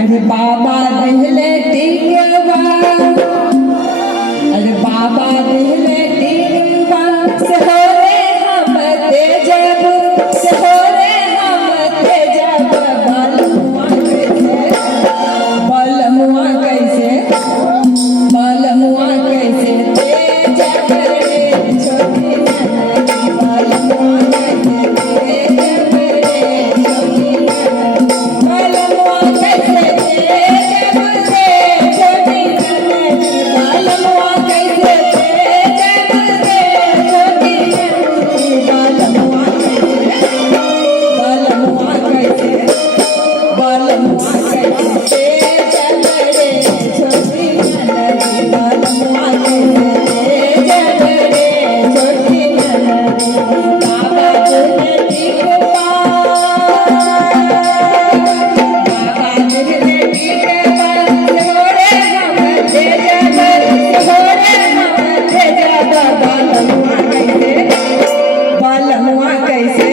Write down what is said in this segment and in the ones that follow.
अरे बाबा दिहले टिकवा, अरे बाबा दिहले टिकवा से हो रे हम तेजब, से हो रे हम तेजब। बलमुआ कैसे, बलमुआ कैसे तेजब रे छोटी ननदी। बलमुआ कैसे तेजब रे छोटी ननदी। बलमुआ कैसे तेजब रे छोटी ननदी। बलमुआ कैसे तेजब रे छोटी ननदी। बलमुआ कैसे, बलमुआ कैसे तेजब रे छोटी ननदी। बलमुआ कैसे तेजब रे छोटी ननदी। बाबा तुझे टिकवा, बाबा तुझे टिकवा से हो रे हम तेजब, से हो रे हम तेजब। बलमुआ कैसे, बलमुआ कैसे,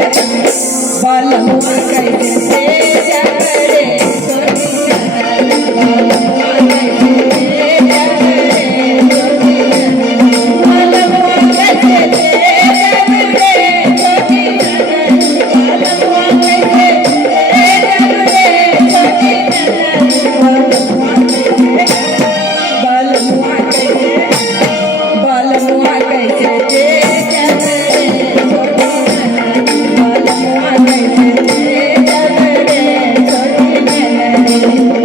बलमुआ कैसे तेजब रे छोटी ननदी। बलमुआ कैसे तेजब रे छोटी ननदी। बलमुआ कैसे तेजब रे छोटी ननदी। बलमुआ कैसे तेजब रे छोटी ननदी। बलमुआ कैसे, बलमुआ कैसे तेजब रे छोटी ननदी। बलमुआ कैसे तेजब रे छोटी ननदी।